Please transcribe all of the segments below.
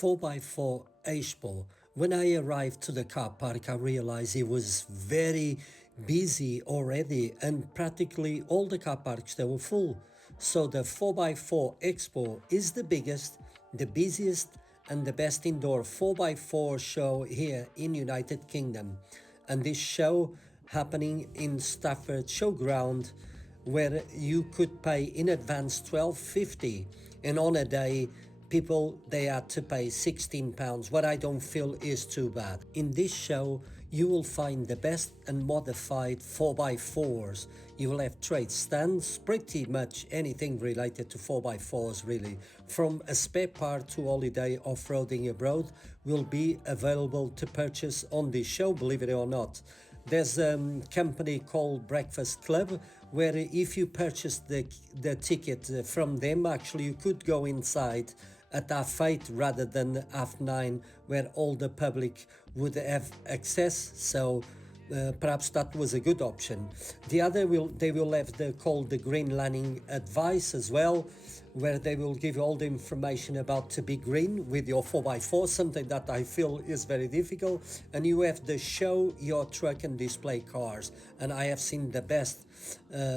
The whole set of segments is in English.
4x4 Expo. When I arrived to the car park, I realized it was very busy already, and practically all the car parks they were full. So the 4x4 Expo is the biggest, the busiest, and the best indoor 4x4 show here in United Kingdom. And this show happening in Stafford Showground, where you could pay in advance £12.50, and on a day people they had to pay £16, what I don't feel is too bad. In this show you will find the best and modified 4x4s. You will have trade stands, pretty much anything related to 4x4s really. From a spare part to holiday off-roading abroad will be available to purchase on this show, believe it or not. There's a company called Breakfast Club where if you purchase the ticket from them, actually you could go inside at 8:30 rather than 9:30, where all the public would have access. So perhaps that was a good option. The other they will have called the Green Landing Advice as well, where they will give you all the information about to be green with your 4x4, something that I feel is very difficult. And you have the show your truck and display cars, and I have seen the best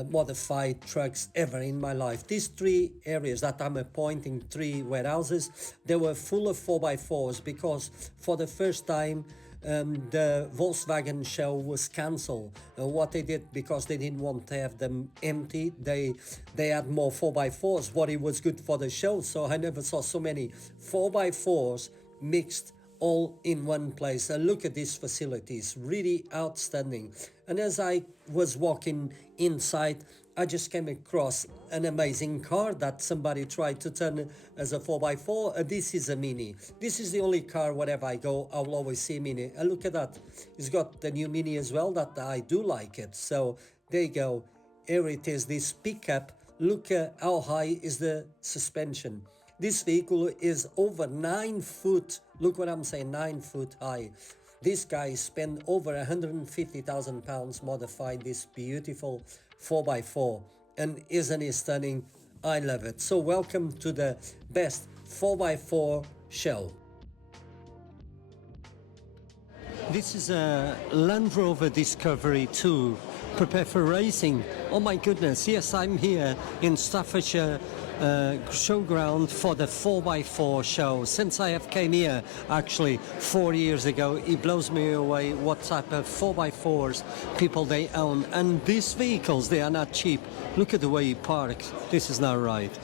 modified trucks ever in my life. These three areas that I'm appointing, three warehouses, they were full of 4x4s because for the first time the Volkswagen show was cancelled. What they did, because they didn't want to have them empty, they had more 4x4s. What it was good for the show, so I never saw so many 4x4s mixed all in one place. And look at these facilities, really outstanding. And as I was walking inside, I just came across an amazing car that somebody tried to turn as a 4x4. This is a Mini. This is the only car wherever I go I will always see a Mini. And look at that, it's got the new Mini as well, that I do like it. So there you go, here it is, this pickup. Look at how high is the suspension. This vehicle is over 9 foot, look what I'm saying, 9 foot high. This guy spent over £150,000 modifying this beautiful 4x4, and isn't it stunning? I love it. So welcome to the best 4x4 show. This is a Land Rover Discovery 2, prepare for racing. Oh my goodness, yes, I'm here in Staffordshire showground for the 4x4 show. Since I have came here actually 4 years ago, it blows me away what type of 4x4s people they own. And these vehicles, they are not cheap. Look at the way he parks. This is not right.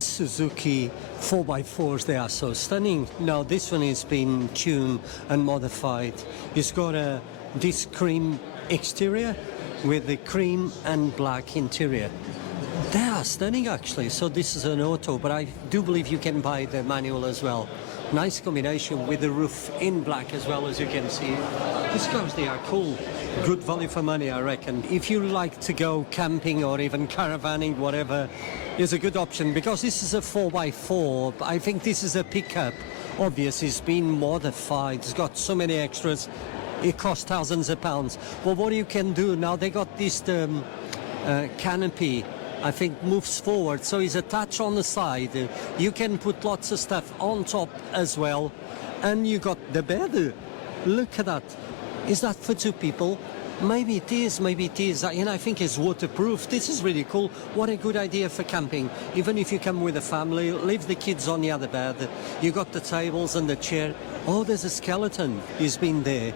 Suzuki 4x4s, they are so stunning. Now this one has been tuned and modified. It's got this cream exterior with the cream and black interior. They are stunning actually. So this is an auto, but I do believe you can buy the manual as well. Nice combination with the roof in black as well, as you can see. These cars, they are cool. Good value for money, I reckon. If you like to go camping or even caravanning, whatever, is a good option, because this is a 4x4. I think this is a pickup. Obviously, it's been modified. It's got so many extras. It costs thousands of pounds. But what you can do now, they got this canopy, I think, moves forward, so it's attached on the side. You can put lots of stuff on top as well, and you got the bed. Look at that. Is that for two people? Maybe it is, maybe it is. And I think it's waterproof. This is really cool. What a good idea for camping. Even if you come with a family, leave the kids on the other bed. You got the tables and the chair. Oh, there's a skeleton. He's been there.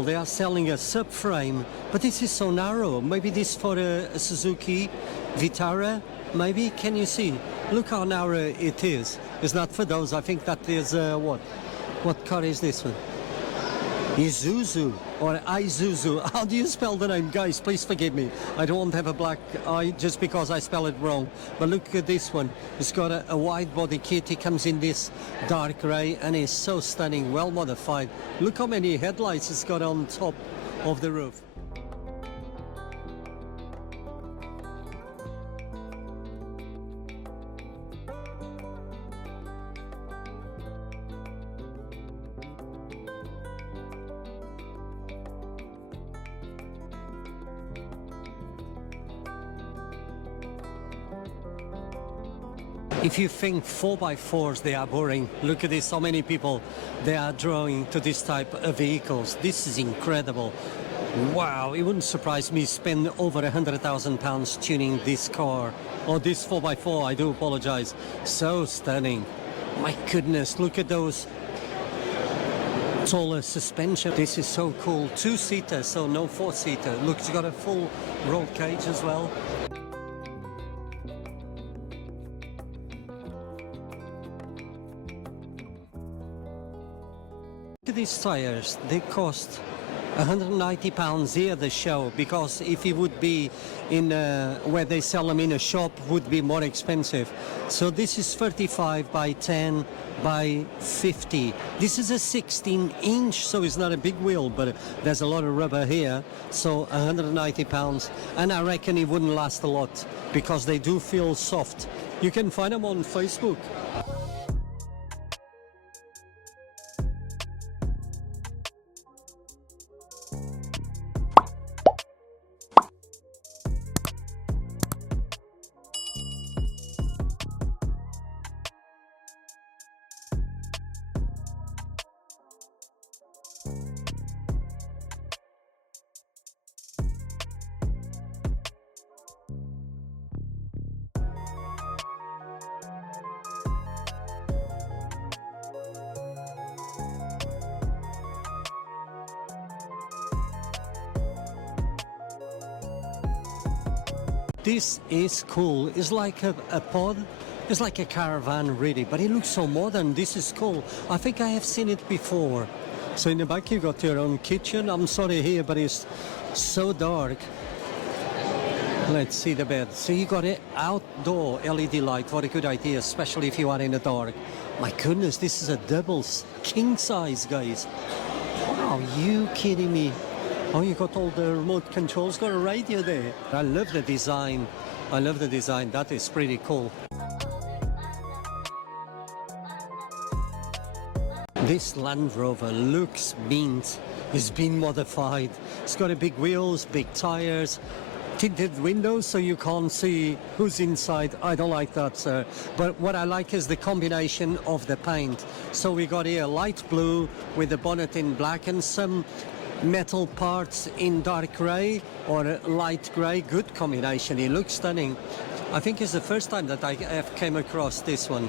They are selling a subframe, but this is so narrow. Maybe this for a Suzuki Vitara, maybe? Can you see? Look how narrow it is. It's not for those. I think that is, what car is this one? Isuzu or Isuzu. How do you spell the name? Guys, please forgive me. I don't want to have a black eye just because I spell it wrong. But look at this one. It's got a wide body kit. It comes in this dark grey and is so stunning, well modified. Look how many headlights it's got on top of the roof. If you think 4x4s, they are boring, look at this, so many people they are drawing to this type of vehicles. This is incredible. Wow, it wouldn't surprise me spend over £100,000 tuning this car, or this 4x4, I do apologize. So stunning. My goodness, look at those taller suspension. This is so cool. Two-seater, so no four-seater. Look, it's got a full roll cage as well. Look at these tires. They cost £190 here at the show, because if it would be in where they sell them in a shop, would be more expensive. So this is 35 by 10 by 50. This is a 16-inch, so it's not a big wheel, but there's a lot of rubber here. So £190, and I reckon it wouldn't last a lot because they do feel soft. You can find them on Facebook. This is cool. It's like a pod. It's like a caravan really, but it looks so modern. This is cool. I think I have seen it before. So in the back you got your own kitchen. I'm sorry here, but it's so dark. Let's see the bed. So you got an outdoor LED light. What a good idea, especially if you are in the dark. My goodness, this is a double king size, guys. Wow, you kidding me? Oh, you got all the remote controls, got a radio there. I love the design. I love the design. That is pretty cool. This Land Rover looks mint. It's been modified. It's got a big wheels, big tires, tinted windows so you can't see who's inside. I don't like that, sir. But what I like is the combination of the paint. So we got here light blue with the bonnet in black and some metal parts in dark grey or light grey. Good combination. It looks stunning. I think it's the first time that I have came across this one.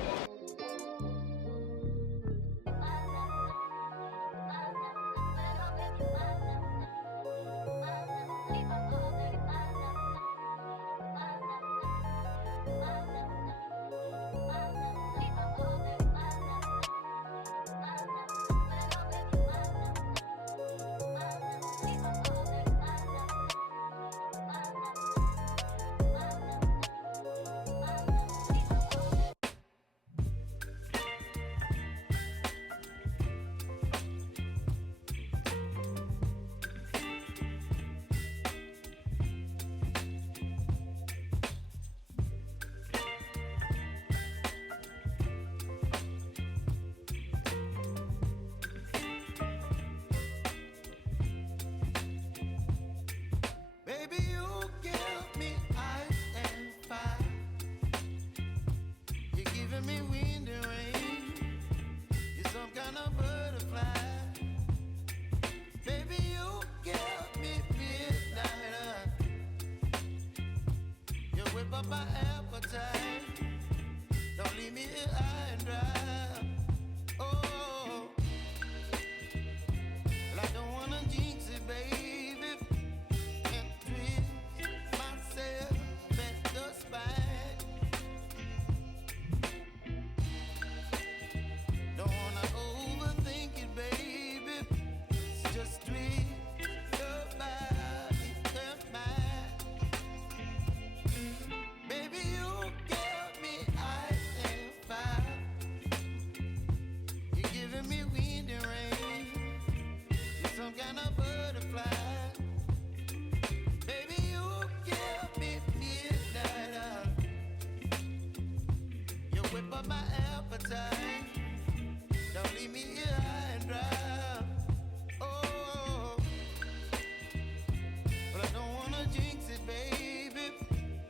Jinx it, baby.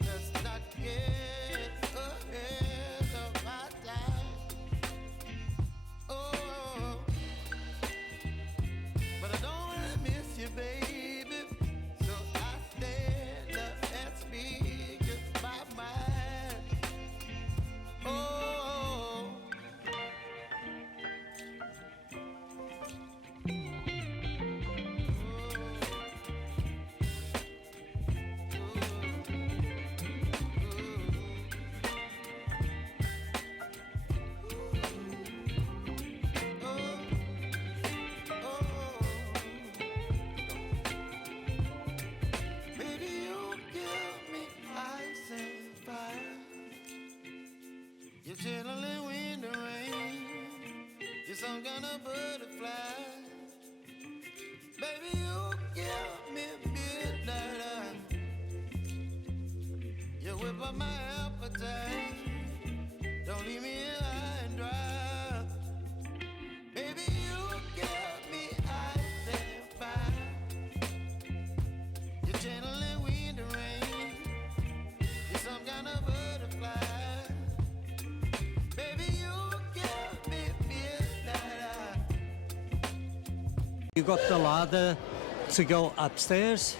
Let's not get ahead of kind of butterfly. Baby, you give me midnight. You whip up my appetite. Don't leave me here high and dry. Baby, you give me ice and fire. You're channeling wind and rain. You're some kind of butterfly. Baby, you give me midnight. You got the ladder to go upstairs.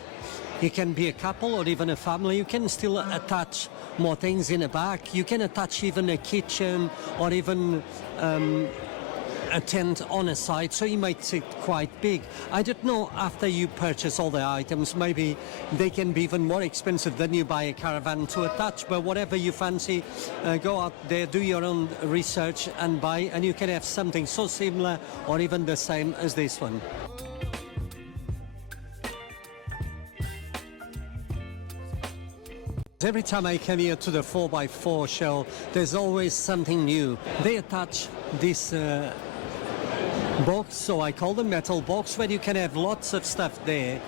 You can be a couple or even a family. You can still attach more things in the back. You can attach even a kitchen or even a tent on a side, so it makes it quite big. I don't know, after you purchase all the items, maybe they can be even more expensive than you buy a caravan to attach, but whatever you fancy, go out there, do your own research and buy, and you can have something so similar or even the same as this one. Every time I come here to the 4x4 show, there's always something new. They attach this box, so I call them metal box, where you can have lots of stuff there.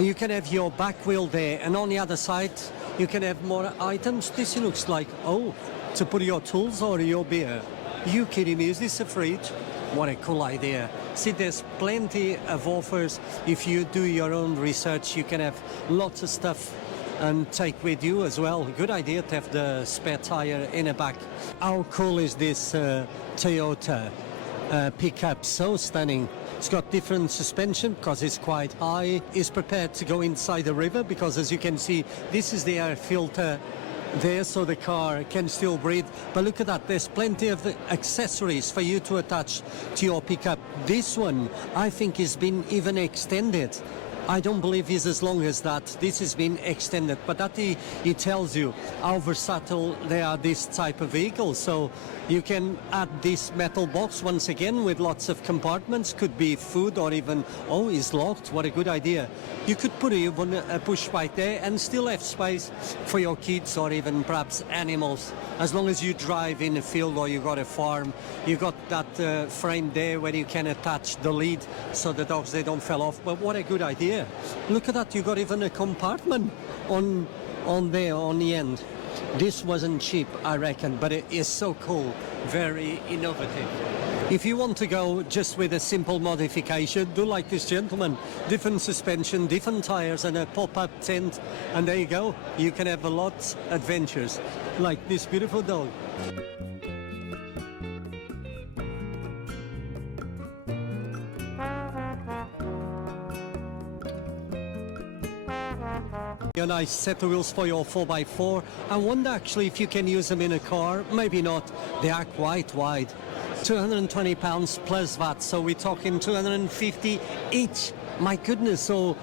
You can have your back wheel there, and on the other side you can have more items. This looks like, oh, to put your tools or your beer. You kidding me? Is this a fridge? What a cool idea. See, there's plenty of offers. If you do your own research, you can have lots of stuff and take with you as well. Good idea to have the spare tire in the back. How cool is this Toyota pickup? So stunning. It's got different suspension because it's quite high. It's prepared to go inside the river because, as you can see, this is the air filter there, so the car can still breathe. But look at that, there's plenty of accessories for you to attach to your pickup. This one, I think, has been even extended. I don't believe it's as long as that. This has been extended, but that it tells you how versatile they are, this type of vehicle. So you can add this metal box once again with lots of compartments. Could be food or even, oh, it's locked. What a good idea. You could put even a push bike there and still have space for your kids or even perhaps animals. As long as you drive in a field or you got a farm, you got that frame there where you can attach the lead so the dogs, they don't fall off. But what a good idea. Look at that, you got even a compartment on there on the end. This wasn't cheap, I reckon, but it is so cool, very innovative. If you want to go just with a simple modification, do like this gentleman. Different suspension, different tires and a pop-up tent, and there you go. You can have a lot of adventures, like this beautiful dog. A nice set of wheels for your 4x4. I wonder actually if you can use them in a car. Maybe not. They are quite wide. £220 plus VAT, so we're talking 250 each. My goodness, so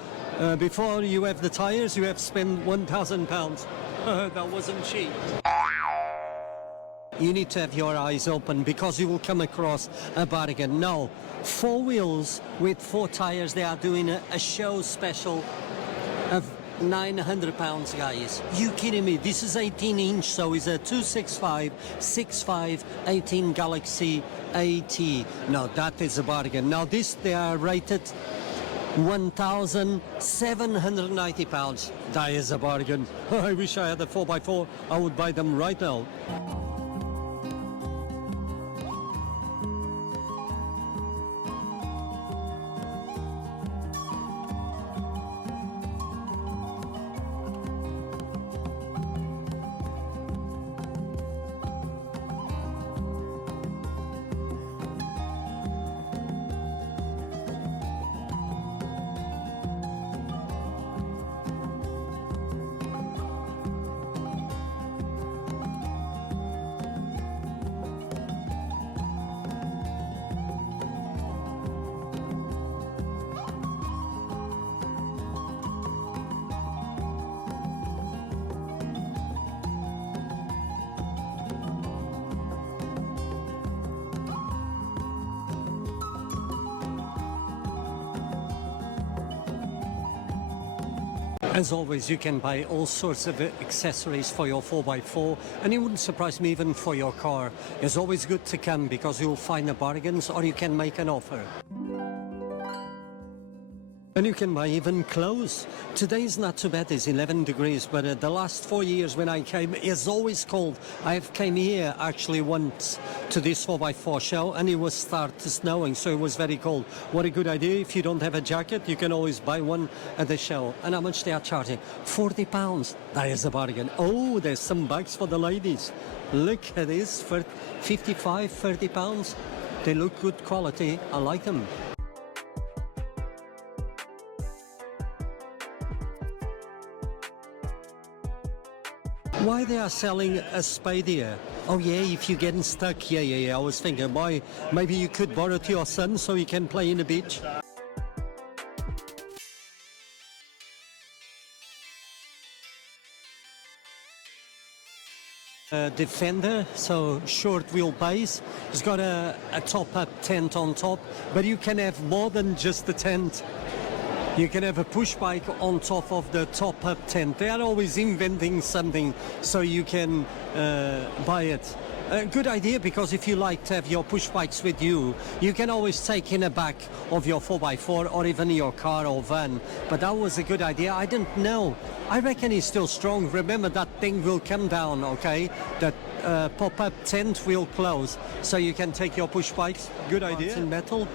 before you have the tires, you have spent £1,000. That wasn't cheap. You need to have your eyes open because you will come across a bargain. Now, 4 wheels with 4 tires, they are doing a show special of £900, guys. You kidding me? This is 18-inch, so it's a 265 65 18 Galaxy AT. Now that is a bargain. Now this, they are rated £1,790. That is a bargain. I wish I had a 4x4. I would buy them right now. As always, you can buy all sorts of accessories for your 4x4, and it wouldn't surprise me even for your car. It's always good to come because you'll find the bargains or you can make an offer. And you can buy even clothes. Today is not too bad, it's 11 degrees, but the last 4 years when I came, it's always cold. I have came here actually once to this 4x4 show and it was started snowing, so it was very cold. What a good idea. If you don't have a jacket, you can always buy one at the show. And how much they are charging? £40. That is a bargain. Oh, there's some bags for the ladies. Look at this, for 55, £30. They look good quality. I like them. Why they are selling a spade here? Oh yeah, if you're getting stuck, yeah. I was thinking, boy, maybe you could borrow to your son so he can play in the beach. Defender, so short wheelbase. It's got a top-up tent on top, but you can have more than just the tent. You can have a push bike on top of the top-up tent. They are always inventing something so you can buy it. A good idea, because if you like to have your push bikes with you, you can always take in the back of your 4x4 or even your car or van. But that was a good idea. I didn't know. I reckon it's still strong. Remember, that thing will come down, okay? That pop-up tent will close so you can take your push bikes. Good idea. It's in metal.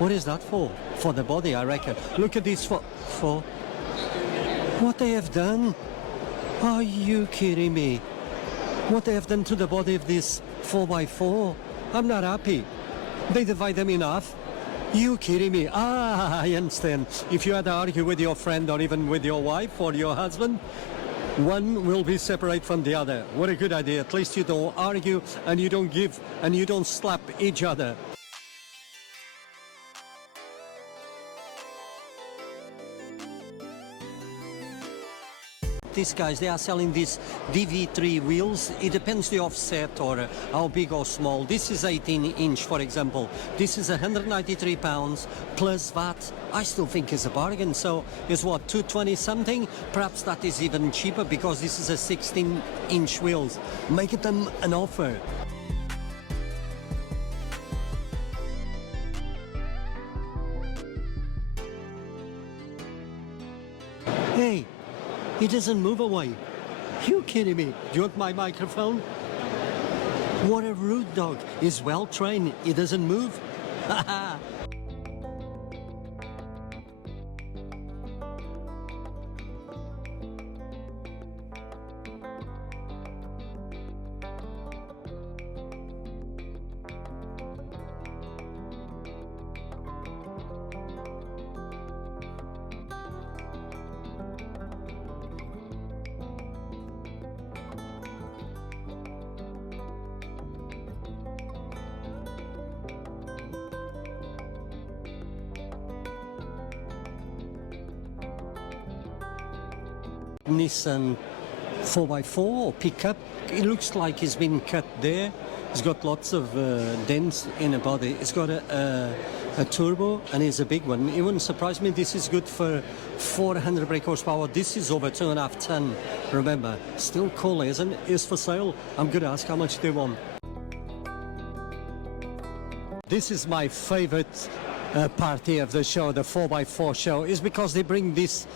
What is that for? For the body, I reckon. Look at this for what they have done. Are you kidding me? What they have done to the body of this 4x4? I'm not happy. They divide them in half. You kidding me? Ah, I understand. If you had to argue with your friend or even with your wife or your husband, one will be separate from the other. What a good idea. At least you don't argue and you don't give and you don't slap each other. These guys, they are selling these DV3 wheels. It depends the offset or how big or small. This is 18-inch, for example. This is £193 plus VAT. I still think it's a bargain. So it's what, 220 something? Perhaps that is even cheaper because this is a 16-inch wheels. Make them an offer. Hey, he doesn't move away. You kidding me? Do you want my microphone? What a rude dog. He's well trained. He doesn't move. Haha. Nissan 4x4 or pickup. It looks like it's been cut there. It's got lots of dents in the body. It's got a turbo and it's a big one. It wouldn't surprise me. This is good for 400 brake horsepower. This is over 2.5 ton. Remember, still cool, isn't it? It's for sale. I'm going to ask how much they want. This is my favorite party of the show, the 4x4 show, is because they bring this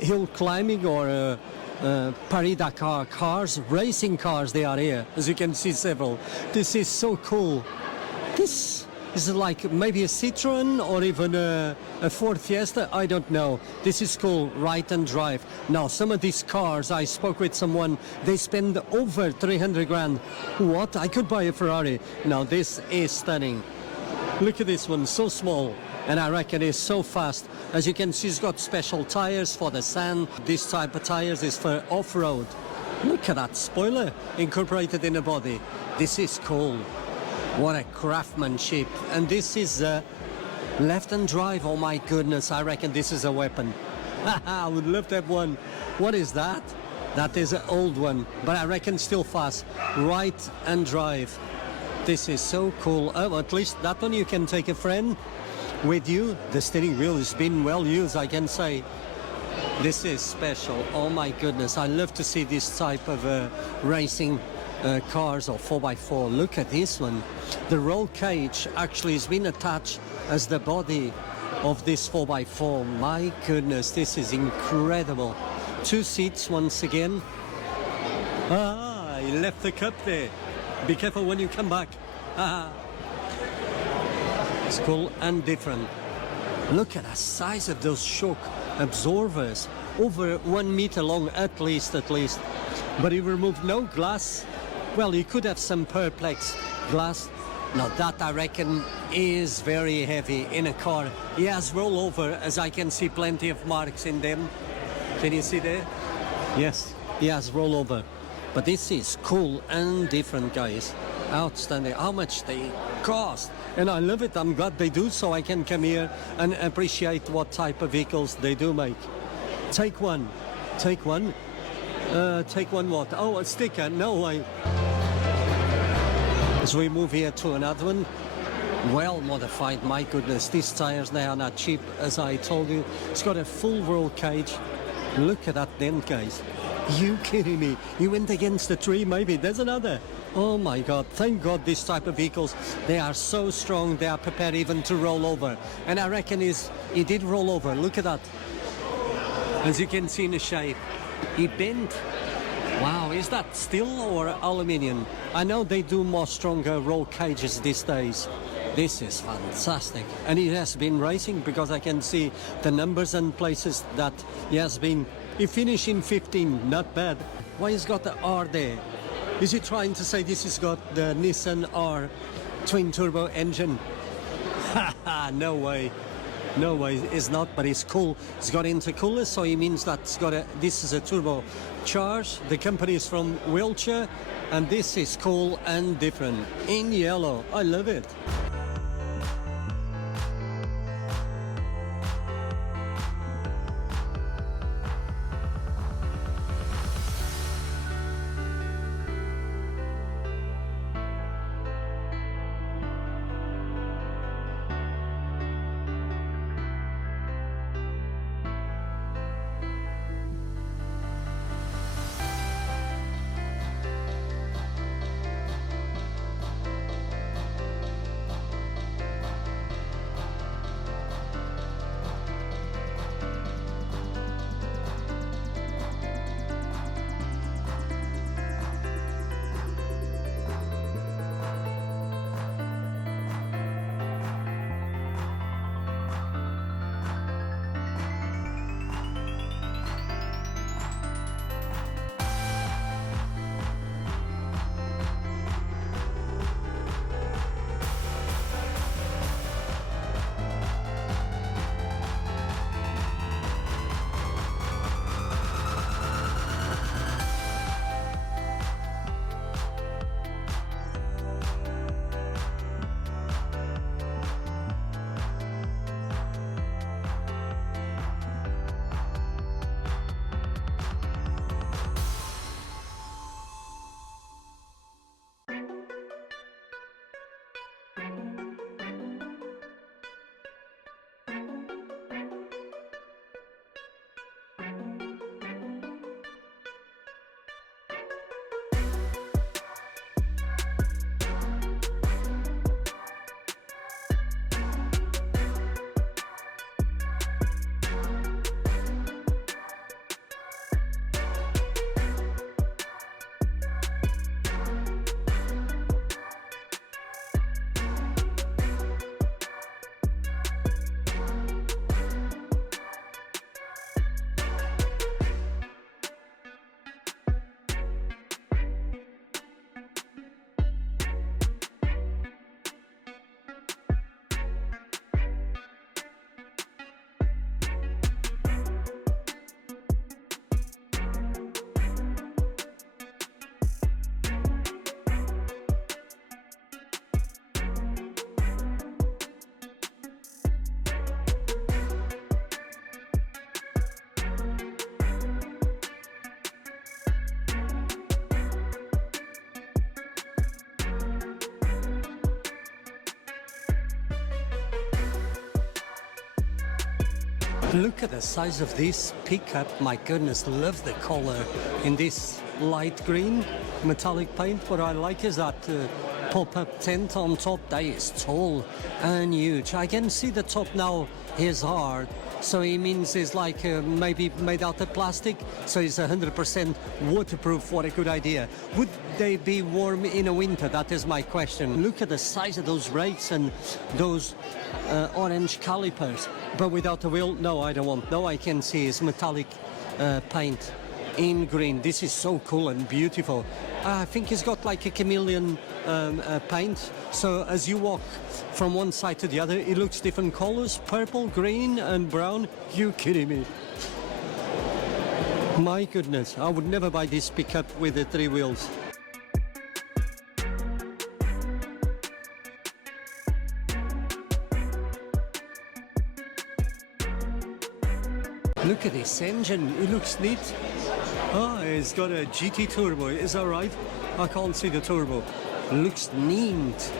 hill climbing or Paris-Dakar cars, racing cars. They are here, as you can see several. This is so cool. This is like maybe a Citroen or even a Ford Fiesta, I don't know. This is cool, ride and drive. Now, some of these cars, I spoke with someone, they spend over 300 grand. What? I could buy a Ferrari. Now, this is stunning. Look at this one, so small, and I reckon it's so fast. As you can see, it's got special tires for the sand. This type of tires is for off-road. Look at that spoiler incorporated in the body. This is cool. What a craftsmanship. And this is left and drive. Oh my goodness, I reckon this is a weapon. I would love to have one. What is that? That is an old one, but I reckon still fast. Right and drive. This is so cool. Oh, at least that one you can take a friend with you. The steering wheel has been well used, I can say. This is special. Oh my goodness, I love to see this type of racing cars or 4x4. Look at this one. The roll cage actually has been attached as the body of this 4x4. My goodness, this is incredible. 2 seats once again. Ah, he left the cup there. Be careful when you come back. It's cool and different. Look at the size of those shock absorbers. Over 1 meter long at least. But he removed no glass. Well, he could have some perplex glass. Now that I reckon is very heavy in a car. He has rollover, as I can see plenty of marks in them. Can you see there? Yes, he has rollover. But this is cool and different, guys. Outstanding. How much they cost. And I love it. I'm glad they do, so I can come here and appreciate what type of vehicles they do make. Take one. Take one. Take one what? Oh, a sticker. No way. As we move here to another one. Well modified, my goodness. These tires now are not cheap, as I told you. It's got a full roll cage. Look at that dent, guys. You kidding me? You went against the tree, maybe. There's another. Oh my God, thank God this type of vehicles, they are so strong, they are prepared even to roll over. And I reckon he did roll over, look at that. As you can see in the shape, he bent. Wow, is that steel or aluminium? I know they do more stronger roll cages these days. This is fantastic. And he has been racing because I can see the numbers and places that he has been. He finished in 15, not bad. Why he's got the R there? Is he trying to say this has got the Nissan R twin turbo engine? Haha, no way. No way, it's not, but it's cool. It's got intercooler, so it means that it's got this is a turbo charge. The company is from Wiltshire, and this is cool and different. In yellow, I love it. Look at the size of this pickup. My goodness, love the color in this light green metallic paint. What I like is that pop-up tent on top. That is tall and huge. I can see the top now is hard, so it means it's like maybe made out of plastic, so it's 100% waterproof. What a good idea. Would they be warm in a winter? That is my question. Look at the size of those brakes and those orange calipers. But without a wheel, no, I don't want. No, I can see it's metallic paint in green. This is so cool and beautiful. I think it's got like a chameleon paint, so as you walk from one side to the other, it looks different colors: purple, green and brown. You kidding me? My goodness, I would never buy this pickup with the 3 wheels. Look at this engine, it looks neat. Ah, it's got a GT turbo, is that right? I can't see the turbo. Looks neat.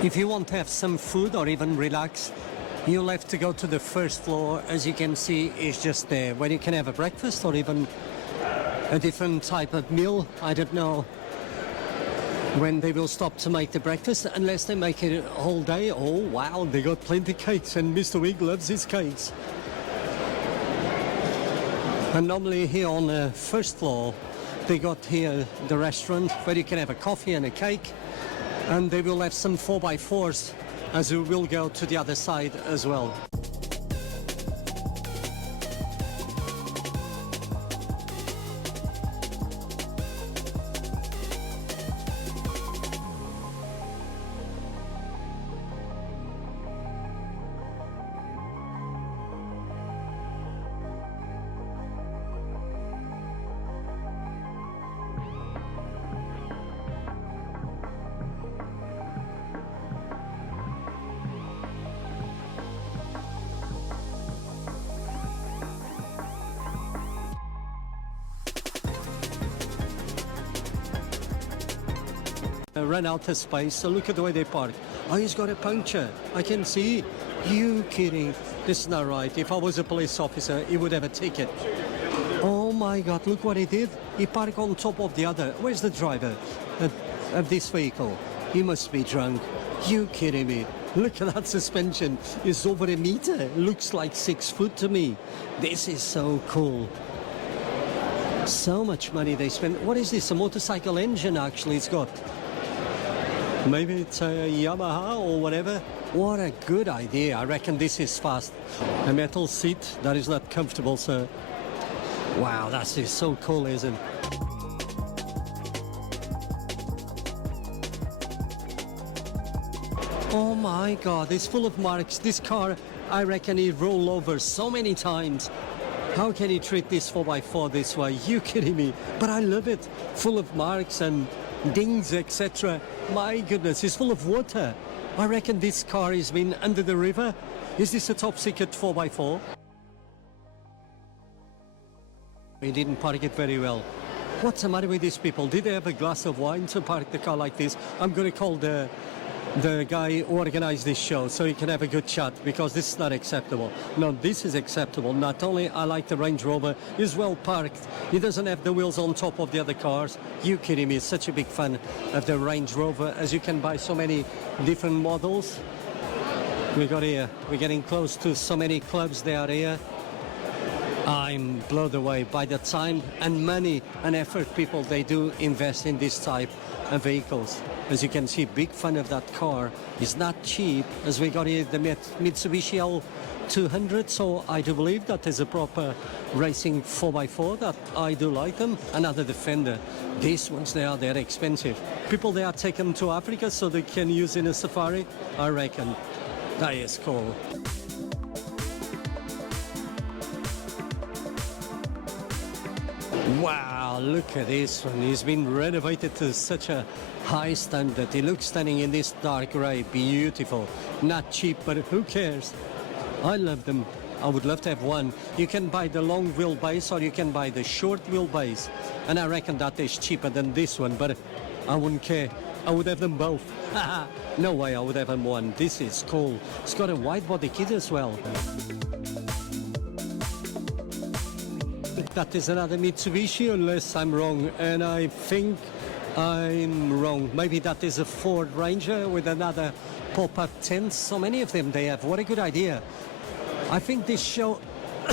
If you want to have some food or even relax, you'll have to go to the first floor. As you can see, it's just there where you can have a breakfast or even a different type of meal. I don't know when they will stop to make the breakfast, unless they make it all day. Oh wow, they got plenty of cakes, and Mr. Wig loves his cakes. And normally here on the first floor, they got here the restaurant where you can have a coffee and a cake. And they will have some 4x4s as we will go to the other side as well. Run out of space, so look at the way they park. Oh, he's got a puncture. I can see. You kidding? This is not right. If I was a police officer, he would have a ticket. Oh my God, look what he did. He parked on top of the other. Where's the driver of this vehicle? He must be drunk. You kidding me? Look at that suspension. It's over a meter. Looks like 6 foot to me. This is so cool. So much money they spent. What is this? A motorcycle engine actually it's got. Maybe it's a Yamaha or whatever. What a good idea. I reckon this is fast. A metal seat, that is not comfortable, sir. Wow, that is so cool, isn't it? Oh my God, it's full of marks. This car, I reckon he rolled over so many times. How can he treat this 4x4 this way? You kidding me? But I love it. Full of marks and dings, etc. My goodness, it's full of water. I reckon this car has been under the river. Is this a top secret 4x4? He didn't park it very well. What's the matter with these people? Did they have a glass of wine to park the car like this? I'm going to call the guy who organized this show so he can have a good chat, because this is not acceptable. No, this is acceptable. Not only I like the Range Rover, he's well parked. He doesn't have the wheels on top of the other cars. You kidding me? It's such a big fan of the Range Rover, as you can buy so many different models. We got here, we're getting close to so many clubs they are here. I'm blown away by the time and money and effort people they do invest in this type of vehicles. As you can see, big fan of that car. It's not cheap, as we got here the Mitsubishi L200, so I do believe that is a proper racing 4x4, that I do like them. Another Defender. These ones, they're expensive. People, they are taken to Africa so they can use in a safari, I reckon. That is cool. Wow, look at this one. It's been renovated to such a high standard. It looks stunning in this dark grey. Beautiful. Not cheap, but who cares? I love them. I would love to have one. You can buy the long wheelbase or you can buy the short wheelbase. And I reckon that is cheaper than this one, but I wouldn't care. I would have them both. No way I would have them one. This is cool. It's got a wide body kit as well. That is another Mitsubishi, unless I'm wrong, and I think I'm wrong. Maybe that is a Ford Ranger with another pop-up tent. So many of them they have. What a good idea. I think this show,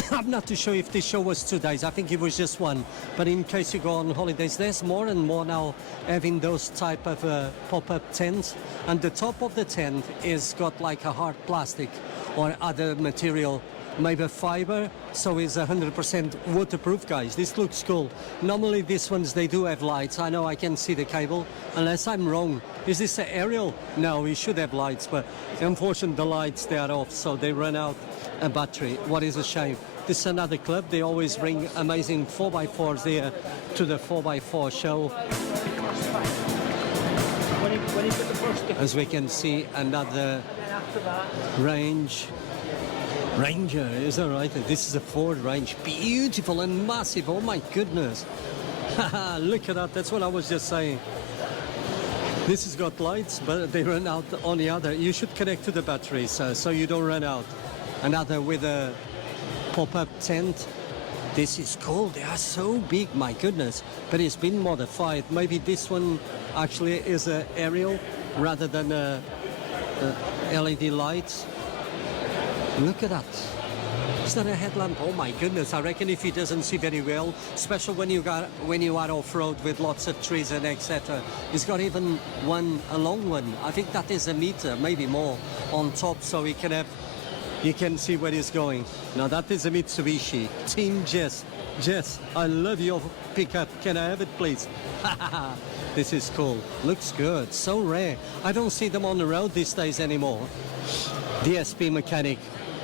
I'm not too sure if this show was 2 days. I think it was just one. But in case you go on holidays, there's more and more now having those type of pop-up tents. And the top of the tent is got like a hard plastic or other material, maybe fiber, so it's 100% waterproof, guys. This looks cool. Normally these ones, they do have lights. I know I can see the cable, unless I'm wrong. Is this an aerial? No, it should have lights, but unfortunately the lights, they are off, so they run out a battery. What is a shame. This is another club. They always bring amazing 4x4s there to the 4x4 show. As we can see, another Ranger, is that right? This is a Ford Range. Beautiful and massive. Oh my goodness. Look at that. That's what I was just saying. This has got lights, but they run out on the other. You should connect to the batteries so you don't run out. Another with a pop-up tent. This is cool. They are so big, my goodness. But it's been modified. Maybe this one actually is an aerial rather than a LED lights. Look at that. Is that a headlamp? Oh my goodness, I reckon if it doesn't see very well, especially when you are off-road with lots of trees and etc. It's got even a long one. I think that is a meter, maybe more, on top, so you can see where it's going. Now that is a Mitsubishi. Team Jess. Jess, I love your pickup. Can I have it, please? This is cool. Looks good. So rare. I don't see them on the road these days anymore. DSP mechanic.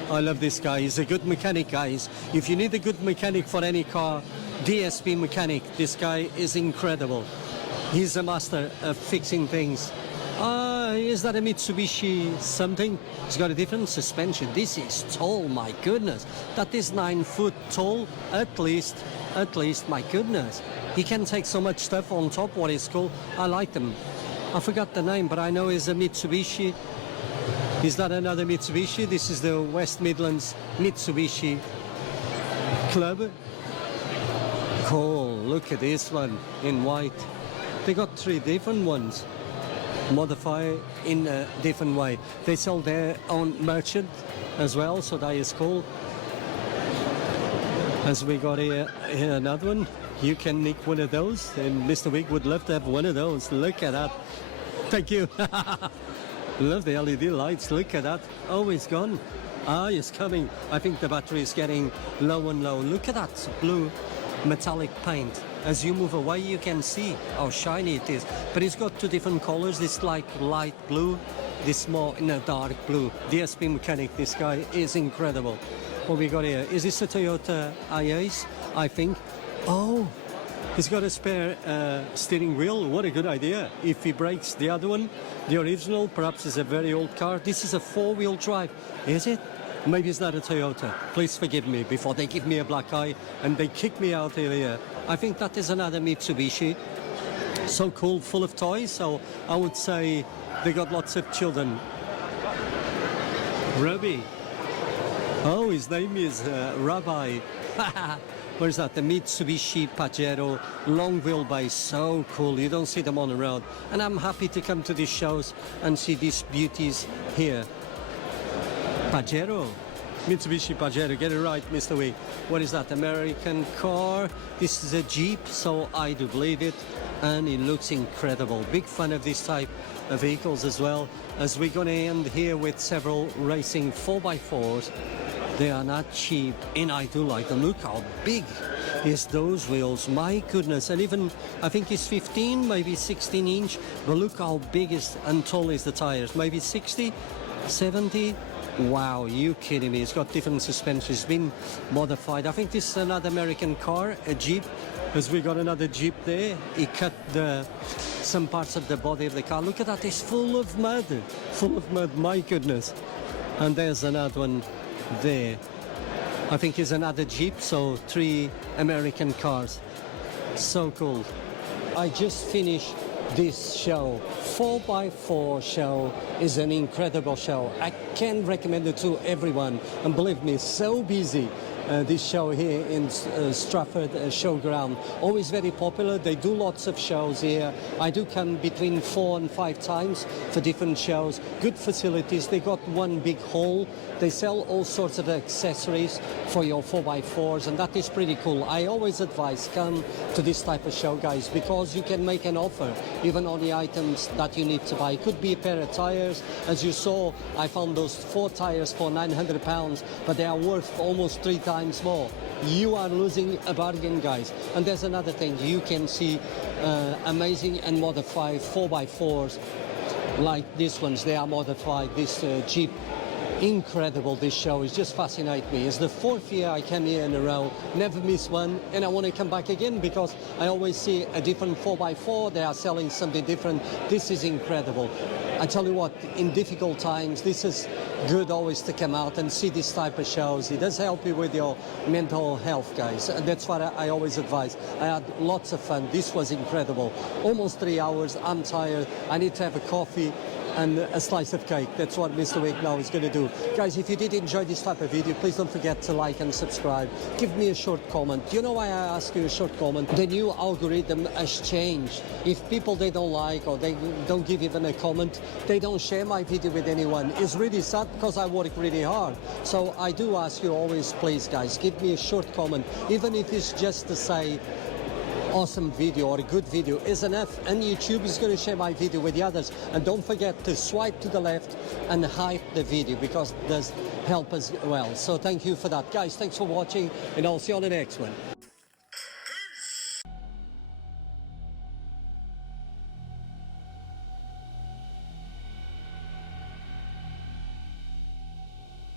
I love this guy. He's a good mechanic, guys. If you need a good mechanic for any car, DSP mechanic. This guy is incredible. He's a master of fixing things. Is that a Mitsubishi something? It's got a different suspension. This is tall, my goodness. That is 9 foot tall, at least, my goodness. He can take so much stuff on top, what is cool. I like them. I forgot the name, but I know it's a Mitsubishi. Is that another Mitsubishi? This is the West Midlands Mitsubishi Club. Cool, look at this one in white. They got 3 different ones. Modify in a different way. They sell their own merchant as well, so that is cool. As we got here another one. You can nick one of those, and Mr. Wig would love to have one of those. Look at that. Thank you. Love the LED lights. Look at that. Oh, it's gone. It's coming. I think the battery is getting low and low. Look at that blue metallic paint. As you move away, you can see how shiny it is. But it's got 2 different colors. This like light blue, this more in a dark blue. DSP mechanic, this guy is incredible. What we got here? Is this a Toyota IAS? I think. Oh, he's got a spare steering wheel. What a good idea. If he breaks the other one, the original, perhaps it's a very old car. This is a 4-wheel drive. Is it? Maybe it's not a Toyota. Please forgive me before they give me a black eye and they kick me out here. I think that is another Mitsubishi. So cool, full of toys. So I would say they got lots of children. Ruby. Oh, his name is Rabbi. Where's that? The Mitsubishi Pajero long wheelbase. So cool. You don't see them on the road. And I'm happy to come to these shows and see these beauties here. Pajero. Mitsubishi Pajero, get it right, Mr. Wick. What is that, American car? This is a Jeep, so I do believe it, and it looks incredible. Big fan of this type of vehicles as well, as we're going to end here with several racing 4x4s. They are not cheap, and I do like them. Look how big is those wheels, my goodness. And even, I think it's 15, maybe 16 inch, but look how big is and tall is the tires. Maybe 60, 70. Wow, you kidding me? It's got different suspension. It's been modified. I think this is another American car, a Jeep, as we got another Jeep there. He cut some parts of the body of the car. Look at that, it's full of mud, my goodness. And there's another one there. I think it's another Jeep, so 3 American cars. So cool. I just finished this show. 4x4 show is an incredible show. I can recommend it to everyone, and believe me, so busy. This show here in Stratford Showground, always very popular. They do lots of shows here. I do come between 4 and 5 times for different shows. Good facilities. They got one big hall. They sell all sorts of accessories for your 4x4s, and that is pretty cool. I always advise come to this type of show, guys, because you can make an offer even on the items that you need to buy. It could be a pair of tires. As you saw, I found those 4 tires for £900, but they are worth almost 3 times more. You are losing a bargain, guys. And there's another thing, you can see amazing and modified 4x4s like these ones. They are modified. This Jeep, incredible. This show is just fascinate me. It's the 4th year I came here in a row, never miss one, and I want to come back again because I always see a different 4x4. They are selling something different. This is incredible. I tell you what, in difficult times, this is good always to come out and see this type of shows. It does help you with your mental health, guys. And that's what I always advise. I had lots of fun. This was incredible. Almost 3 hours. I'm tired. I need to have a coffee and a slice of cake. That's what Mr. Wick now is going to do. Guys, if you did enjoy this type of video, please don't forget to like and subscribe. Give me a short comment. Do you know why I ask you a short comment? The new algorithm has changed. If people they don't like or they don't give even a comment, they don't share my video with anyone. It's really sad because I work really hard. So I do ask you always, please guys, give me a short comment, even if it's just to say awesome video or a good video is enough, and YouTube is going to share my video with the others. And don't forget to swipe to the left and hype the video because it does help as well. So thank you for that, guys. Thanks for watching, and I'll see you on the next one.